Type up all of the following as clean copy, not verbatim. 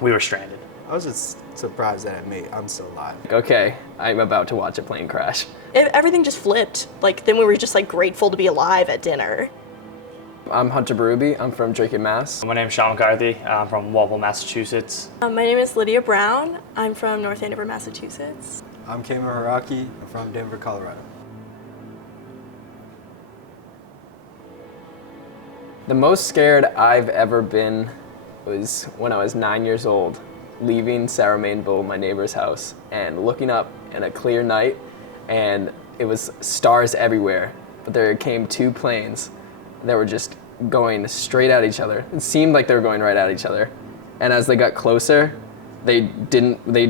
We were stranded. I was just surprised that I'm still alive. Okay, I'm about to watch a plane crash. Everything just flipped. Like, then we were just like grateful to be alive at dinner. I'm Hunter Berube. I'm from Drake, Mass. My name's Sean McCarthy. I'm from Walpole, Massachusetts. My name is Lydia Brown. I'm from North Andover, Massachusetts. I'm Kamer Haraki. I'm from Denver, Colorado. The most scared I've ever been was when I was 9 years old, leaving Sarah Mainville, my neighbor's house, and looking up in a clear night, and it was stars everywhere, but there came two planes that were just going straight at each other. It seemed like they were going right at each other. And as they got closer, they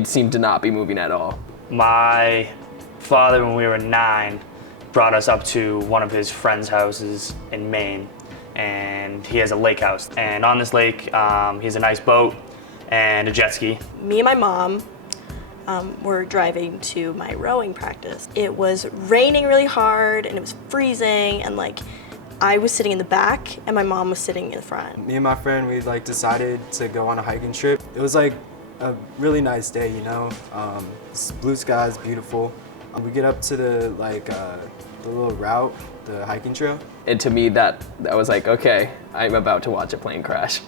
seemed to not be moving at all. My father, when we were 9, brought us up to one of his friend's houses in Maine, and he has a lake house. And on this lake, he has a nice boat and a jet ski. Me and my mom were driving to my rowing practice. It was raining really hard and it was freezing, and like I was sitting in the back and my mom was sitting in the front. Me and my friend, we decided to go on a hiking trip. It was like a really nice day, you know. Blue skies, beautiful. We get up to the little route, the hiking trail. And to me, that was like, okay, I'm about to watch a plane crash.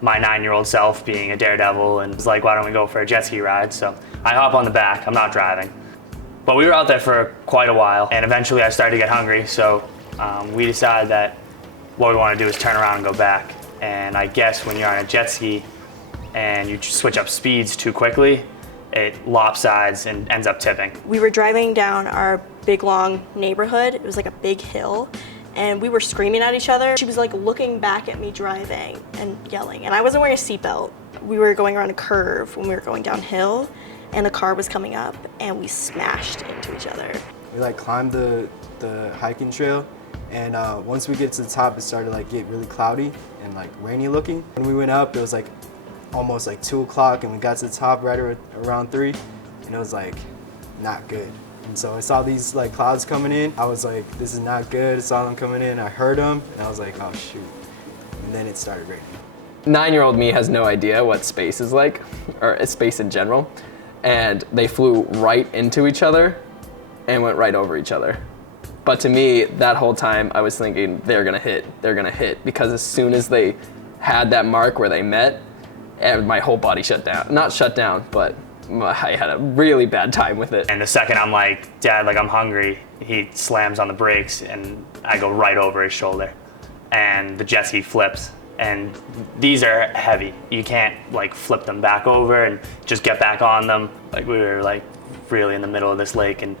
My 9-year-old self being a daredevil and was like, why don't we go for a jet ski ride? So I hop on the back, I'm not driving. But we were out there for quite a while, and eventually I started to get hungry, so we decided that what we want to do is turn around and go back. And I guess when you're on a jet ski and you switch up speeds too quickly, it lopsides and ends up tipping. We were driving down our big long neighborhood. It was like a big hill, and we were screaming at each other. She was like looking back at me driving and yelling, and I wasn't wearing a seatbelt. We were going around a curve when we were going downhill, and a car was coming up, and we smashed into each other. We climbed the hiking trail, and once we get to the top, it started to get really cloudy and rainy looking. When we went up, it was almost 2 o'clock, and we got to the top right around 3, and it was not good. And so I saw these clouds coming in. I was like, this is not good. I saw them coming in. I heard them, and I was like, oh shoot. And then it started raining. 9-year-old me has no idea what space is like, or space in general, and they flew right into each other and went right over each other. But to me, that whole time, I was thinking, they're gonna hit, because as soon as they had that mark where they met, and my whole body shut down. Not shut down, but I had a really bad time with it. And the second I'm like, Dad, I'm hungry, he slams on the brakes and I go right over his shoulder. And the jet ski flips. And these are heavy. You can't flip them back over and just get back on them. We were really in the middle of this lake, and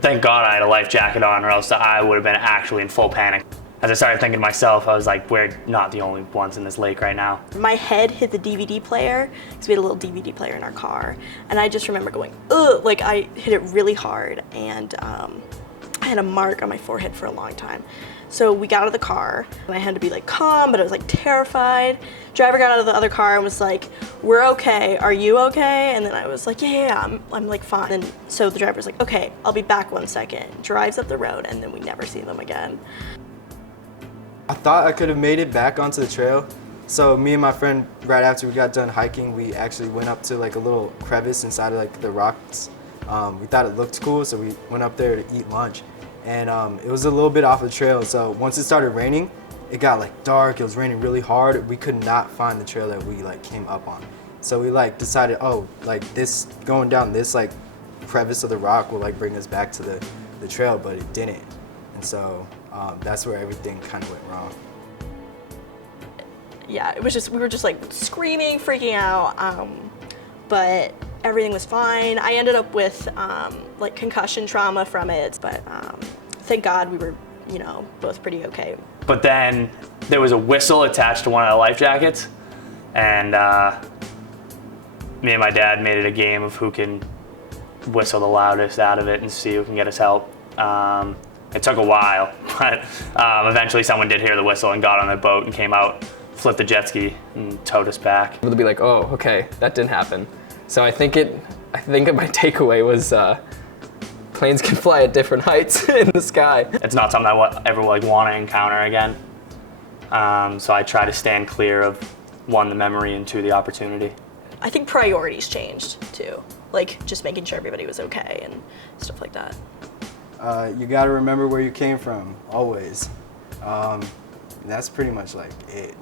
thank God I had a life jacket on, or else I would have been actually in full panic. As I started thinking to myself, I was like, we're not the only ones in this lake right now. My head hit the DVD player, because we had a little DVD player in our car, and I just remember going, ugh, I hit it really hard, and I had a mark on my forehead for a long time. So we got out of the car, and I had to be calm, but I was terrified. Driver got out of the other car and was like, we're okay, are you okay? And then I was like, yeah, I'm fine. And so the driver's like, okay, I'll be back 1 second. Drives up the road, and then we never see them again. I thought I could have made it back onto the trail. So me and my friend, right after we got done hiking, we actually went up to a little crevice inside of the rocks. We thought it looked cool, so we went up there to eat lunch. And it was a little bit off the trail, so once it started raining, it got dark, it was raining really hard. We could not find the trail that we came up on. So we decided, oh, this, going down this crevice of the rock will bring us back to the trail, but it didn't. And so that's where everything kind of went wrong. Yeah, it was just, we were just screaming, freaking out, but everything was fine. I ended up with concussion trauma from it, but thank God we were, both pretty okay. But then there was a whistle attached to one of the life jackets, and me and my dad made it a game of who can whistle the loudest out of it and see who can get us help. It took a while, but eventually someone did hear the whistle and got on their boat and came out, flipped the jet ski, and towed us back. They'll be like, oh, okay, that didn't happen. So I think my takeaway was planes can fly at different heights in the sky. It's not something I ever want to encounter again. So I try to stand clear of, 1, the memory, and 2, the opportunity. I think priorities changed too. Like just making sure everybody was okay and stuff like that. You got to remember where you came from, always. That's pretty much like it.